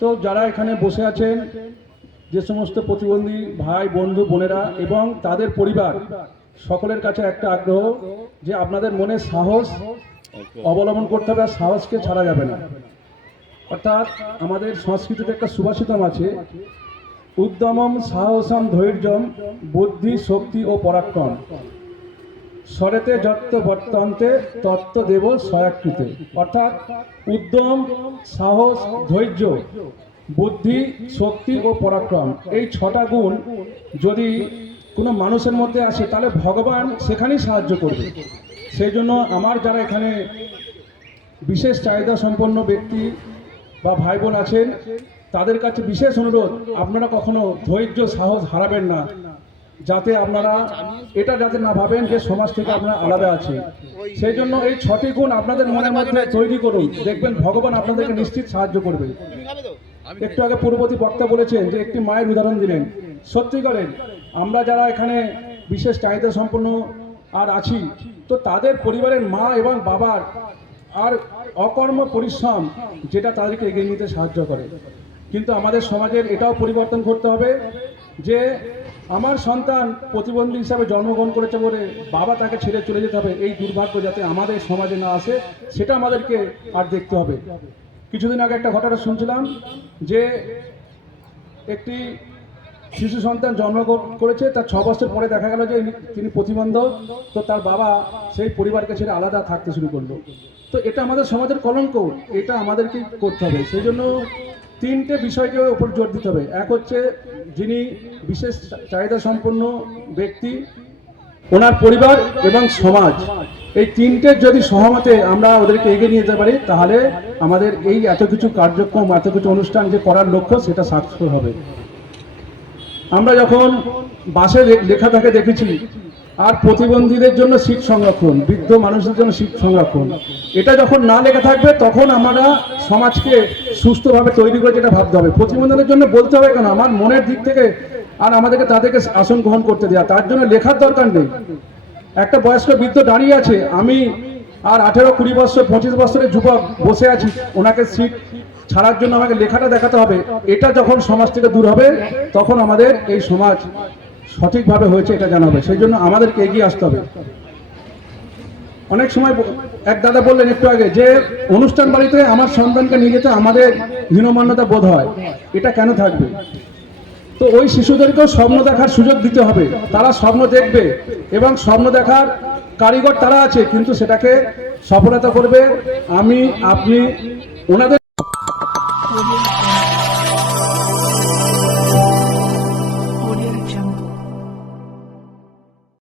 তো যারা এখানে বসে আছেন, যে সমস্ত প্রতিবন্ধী ভাই বন্ধু বোনেরা এবং তাদের পরিবার, সকলের কাছে একটা আগ্রহ যে আপনাদের মনে সাহস অবলম্বন করতে হবে, আর সাহসকে ছাড়া যাবে না। অর্থাৎ আমাদের সংস্কৃতিতে একটা সুভাষিতম আছে, উদ্যমম সাহসম ধৈর্যম বুদ্ধি শক্তি ও পরাক্রম স্বরেতে যত্ত বর্তন্তে তত্ত্ব দেব সয়াকৃতে। অর্থাৎ উদ্যম, সাহস, ধৈর্য, বুদ্ধি, শক্তি ও পরাক্রম, এই 6টা গুণ যদি কোনো মানুষের মধ্যে আসে তাহলে ভগবান সেখানেই সাহায্য করবে। সেই জন্য আমার যারা এখানে বিশেষ চাহিদা সম্পন্ন ব্যক্তি বা ভাই বোন আছেন, তাদের কাছে বিশেষ অনুরোধ, আপনারা কখনো ধৈর্য সাহস হারাবেন না, যাতে আপনারা এটা যাতে না ভাবেন যে সমাজ থেকে আপনারা আলাদা আছে। সেই জন্য এই 6টি গুণ আপনাদের মনের মধ্যে তৈরি করুন, দেখবেন ভগবান আপনাদেরকে নিশ্চিত সাহায্য করবে। একটু আগে পূর্ববর্তী বক্তা বলেছেন যে একটি মায়ের উদাহরণ দিলেন, সত্যি করেন আমরা যারা এখানে বিশেষ চাহিদা সম্পন্ন আর আছি, তো তাদের পরিবারের মা এবং বাবার আর অকর্ম পরিশ্রম যেটা তাদেরকে এগিয়ে নিতে সাহায্য করে। কিন্তু আমাদের সমাজের এটাও পরিবর্তন করতে হবে যে আমার সন্তান প্রতিবন্ধী হিসাবে জন্মগ্রহণ করেছে বলে বাবা তাকে ছেড়ে চলে যেতে হবে, এই দুর্ভাগ্য যাতে আমাদের সমাজে না আসে সেটা আমাদেরকে আর দেখতে হবে। কিছুদিন আগে একটা ঘটনা শুনছিলাম যে একটি শিশু সন্তান জন্মগ্রহণ করেছে, তার 6 বছর পরে দেখা গেল যে তিনি প্রতিবন্ধক, তো তার বাবা সেই পরিবারকে ছেড়ে আলাদা থাকতে শুরু করলো। তো এটা আমাদের সমাজের কলঙ্ক, এটা আমাদেরকে করতে হবে। সেই জন্য 3টে বিষয়কে উপর জোর দিতে হবে। এক হচ্ছে যিনি বিশেষ চাহিদা সম্পন্ন ব্যক্তি, ওনার পরিবার এবং সমাজ, এই 3টের যদি সহমতে আমরা ওদেরকে এগিয়ে নিয়ে যেতে পারি তাহলে আমাদের এই এত কিছু কার্যক্রম, এত কিছু অনুষ্ঠান যে করার লক্ষ্য সেটা সাকসেসফুল হবে। আমরা যখন বাসে লেখা থাকে দেখেছি, আর প্রতিবন্ধীদের জন্য সিট সংরক্ষণ, বৃদ্ধ মানুষদের জন্য সিট সংরক্ষণ, এটা যখন না লেখা থাকবে তখন আমরা সমাজকে সুস্থভাবে তৈরি করে যেটা ভাবতে হবে। প্রতিবন্ধীদের জন্য বলতে হবে কেন, আমার মনের দিক থেকে আর আমাদেরকে তাদেরকে আসন গ্রহণ করতে দেওয়া, তার জন্য লেখার দরকার নেই। একটা বয়স্ক বৃদ্ধ দাঁড়িয়ে আছে, আমি আর 18-20 বছর 25 বছরের যুবক বসে আছি, ওনাকে সিট ছাড়ার জন্য আমাকে লেখাটা দেখাতে হবে। এটা যখন সমাজ থেকে দূর হবে তখন আমাদের এই সমাজ সঠিকভাবে হয়েছে এটা জানাবে। সেই জন্য আমাদেরকে এগিয়ে আসতে হবে। অনেক সময় এক দাদা বললেন একটু আগে যে অনুষ্ঠান বাড়িতে আমার সন্তানকে নিয়ে যেতে আমাদের হীনমান্যতা বোধ হয়, এটা কেন থাকবে? তো ওই শিশুদেরকেও স্বপ্ন দেখার সুযোগ দিতে হবে, তারা স্বপ্ন দেখবে এবং স্বপ্ন দেখার কারিগর তারা আছে, কিন্তু সেটাকে সফলতা করবে আমি আপনি ওনাদের